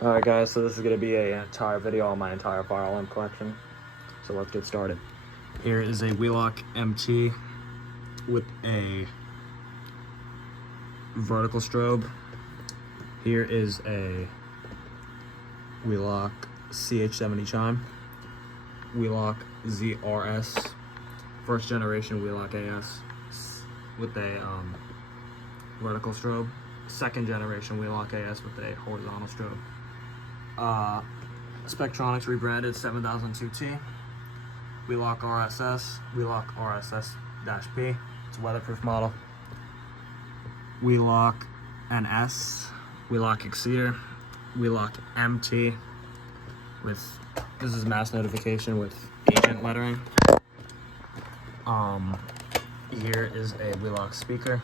Alright guys, so this is going to be an entire video on my entire fire alarm collection. So let's get started. Here is a Wheelock MT with a vertical strobe. Here is a Wheelock CH70 chime. Wheelock ZRS, first generation Wheelock AS with a vertical strobe. Second generation Wheelock AS with a horizontal strobe. Spectronics rebranded 7002T. Wheelock RSS, Wheelock RSS-P. It's a weatherproof model. Wheelock NS, Wheelock Exceeder, Wheelock MT with, this is mass notification with agent lettering. Here is a Wheelock speaker.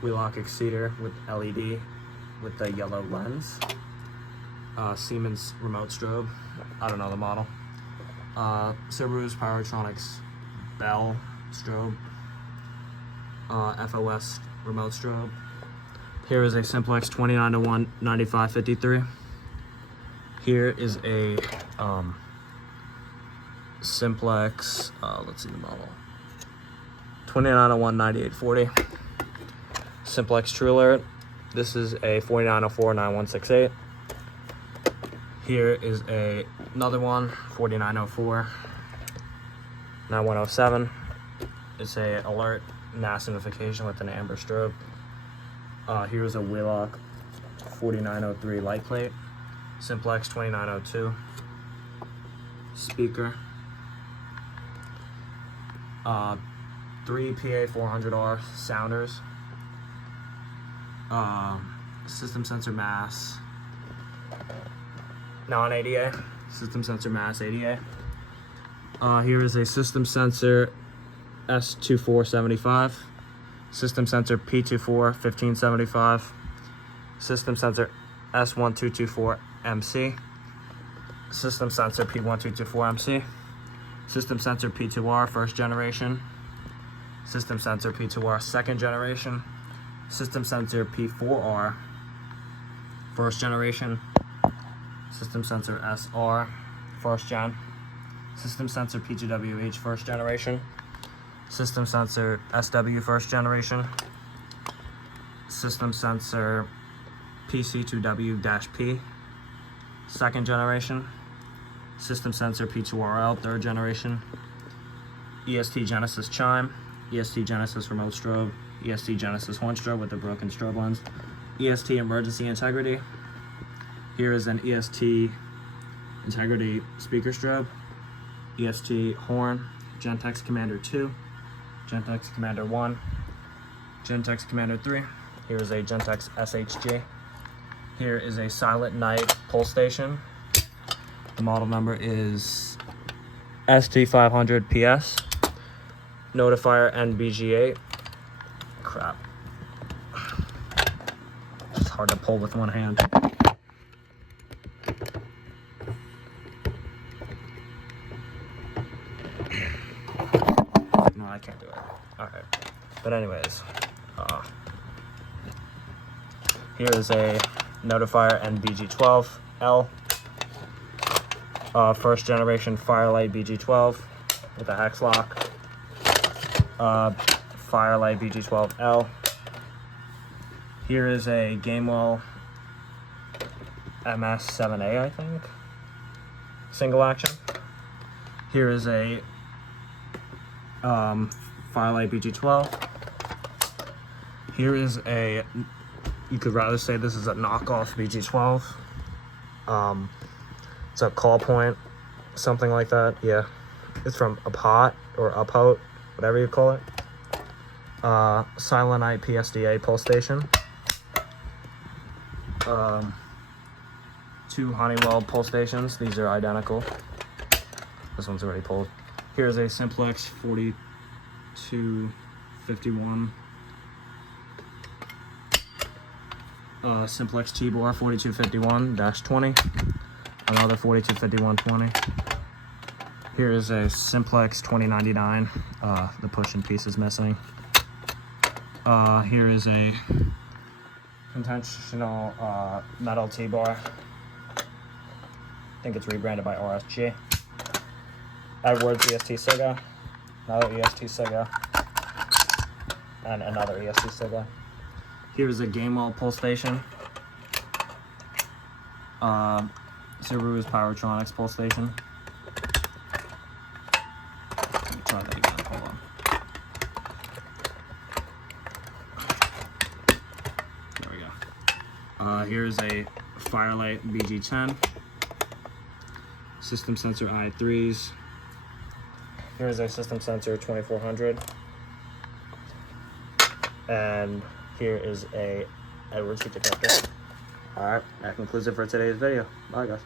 Wheelock Exceeder with LED with the yellow lens. Siemens remote strobe. I don't know the model. Subaru's Pyrotronics Bell strobe. FOS remote strobe. Here is a Simplex 2901 9553. Here is a Simplex, let's see the model, 2901 9840. Simplex True Alert. This is a 4904 9168. Here is another one, 4904 9107. It's a alert mass notification with an amber strobe. Here's a Wheelock 4903 light plate. Simplex 2902 speaker. 3 PA400R sounders. System sensor mass non-ADA. System sensor mass ADA. Here is a system sensor S2475. System sensor P24 1575. System sensor S1224 MC. System sensor P1224 MC. System sensor P2R first generation. System sensor P2R second generation. System sensor P4R first generation. System sensor SR first gen. System sensor P2WH first generation. System sensor SW first generation. System sensor PC2W-P second generation. System sensor P2RL third generation. EST Genesis chime. EST Genesis remote strobe. EST Genesis horn strobe with the broken strobe lens. EST emergency integrity. Here is an EST integrity speaker strobe. EST horn. Gentex Commander 2. Gentex Commander 1. Gentex Commander 3. Here is a Gentex SHG. Here is a Silent Night pull station. The model number is ST500PS. Notifier NBG8. Crap. It's hard to pull with one hand. No, I can't do it. Alright. But anyways, here is a Notifier NBG12L. First generation Firelight BG12 with a hex lock. Firelight BG12L. Here is a Gamewell MS7A, I think. Single action. Here is a Firelight BG12. Here is a, you could rather say this is a knockoff BG12. It's a call point, something like that. Yeah, it's from Upot or Uphout, whatever you call it. Silent Night PSDA pull station. 2 Honeywell pull stations. These are identical. This one's already pulled. Here's a Simplex 4251. Simplex T-Bar 4251-20. Another 4251-20. Here is a Simplex 2099. The pushing piece is missing. Here is a conventional metal T-bar think it's rebranded by RSG. Edwards EST Siga, another EST Siga, and another EST Siga. Here's a game wall pull station. Subaru's Powertronics pull station. Let me try that again, hold on. There we go. Here's a Firelight BG10. System sensor i3s. Here's a system sensor 2400. And here is a Edwards heat detector. Alright, that concludes it for today's video. Bye guys.